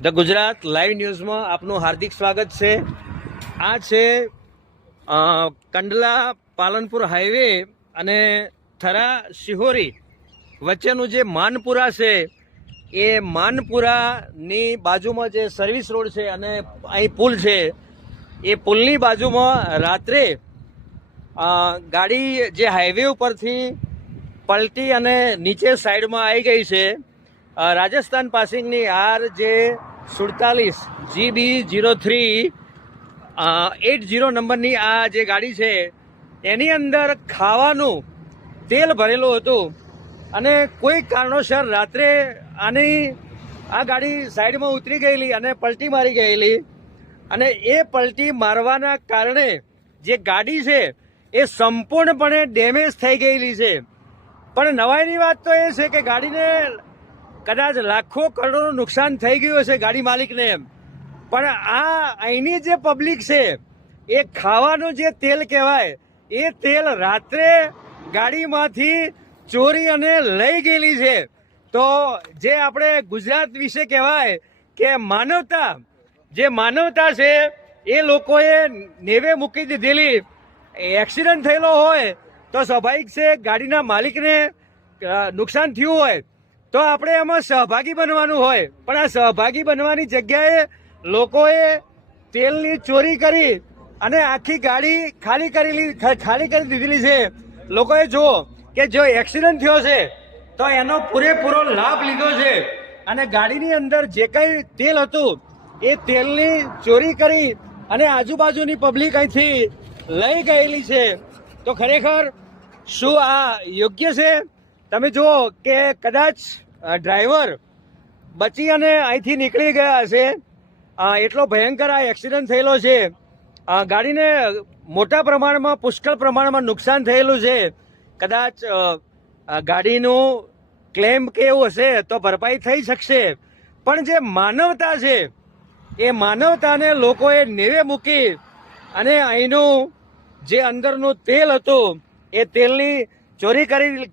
The Gujarat live ન્યૂઝમાં આપનું હાર્દિક સ્વાગત છે। આ છે કંડલા પાલનપુર હાઈવે અને થરા શિહોરી વચ્ચેનું જે માનપુરા છે એ માનપુરાની બાજુમાં જે સર્વિસ રોડ છે અને અહીં પુલ છે એ પુલની બાજુમાં રાત્રે ગાડી જે હાઈવે ઉપરથી પલટી અને નીચે સાઈડમાં આવી ગઈ છે। રાજસ્થાન પાસિંગની આર જે 47 GB03 80 નંબરની આ જે ગાડી છે એની અંદર ખાવાનું તેલ ભરેલું હતું અને કોઈ કારણોસર રાત્રે આ ગાડી સાઈડમાં ઉતરી ગયેલી અને પલટી મારી ગયેલી અને એ પલટી મારવાના કારણે જે ગાડી છે એ સંપૂર્ણપણે ડેમેજ થઈ ગયેલી છે। પણ નવાઈની વાત તો એ છે કે ગાડીને કદાચ લાખો કરોડોનું નુકસાન થઈ ગયું હશે ગાડી માલિકને, પણ અહીંની જે પબ્લિક છે એ ખાવાનું જે તેલ કહેવાય એ તેલ રાત્રે ગાડીમાંથી ચોરી અને લઈ ગયેલી છે। તો જે આપણે ગુજરાત વિશે કહેવાય કે માનવતા છે એ લોકોએ નેવે મૂકી દીધેલી। એક્સિડન્ટ થયેલો હોય તો સ્વાભાવિક છે ગાડીના માલિકને નુકસાન થયું હોય તો આપણે એમાં સહભાગી બનવાનું હોય, પણ આ સહભાગી બનવાની જગ્યાએ લોકોએ તેલની ચોરી કરી અને આખી ગાડી ખાલી કરી દીધેલી છે। લોકોએ જુઓ કે જો એક્સિડન્ટ થયો છે તો એનો પૂરેપૂરો લાભ લીધો છે અને ગાડીની અંદર જે કંઈ તેલ હતું એ તેલની ચોરી કરી અને આજુબાજુની પબ્લિક અહીંથી લઈ ગયેલી છે। તો ખરેખર શું આ યોગ્ય છે? તમે જુઓ કે કદાચ ડ્રાઈવર બચી અને અહીંથી નીકળી ગયા હશે, એટલો ભયંકર આ એક્સિડન્ટ થયેલો છે। ગાડીને મોટા પ્રમાણમાં પુષ્કળ પ્રમાણમાં નુકસાન થયેલું છે। કદાચ ગાડીનું ક્લેમ કે એવું હશે તો ભરપાઈ થઈ શકશે, પણ જે માનવતા છે એ માનવતાને લોકોએ નેવે મૂકી અને અહીંનું જે અંદરનું તેલ હતું એ તેલની ચોરી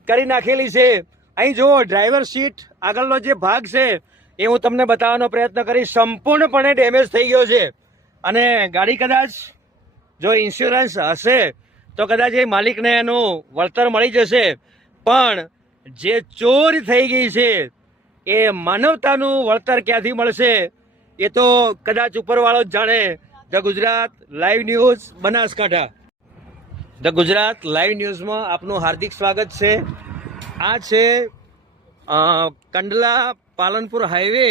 કરી નાખેલી છે। અહીં જુઓ ડ્રાઈવર સીટ આગળનો જે ભાગ છે એ હું તમને બતાવવાનો પ્રયત્ન કરીશ, સંપૂર્ણપણે ડેમેજ થઈ ગયો છે અને ગાડી કદાચ જો ઇન્સ્યોરન્સ હશે તો કદાચ એ માલિકને એનું વળતર મળી જશે, પણ જે ચોરી થઈ ગઈ છે એ માનવતાનું વળતર ક્યાંથી મળશે એ તો કદાચ ઉપરવાળો જ જાણે। The Gujarat live news Banaskantha. The Gujarat live ન્યૂઝમાં આપનું હાર્દિક સ્વાગત છે। આ છે કંડલા પાલનપુર હાઈવે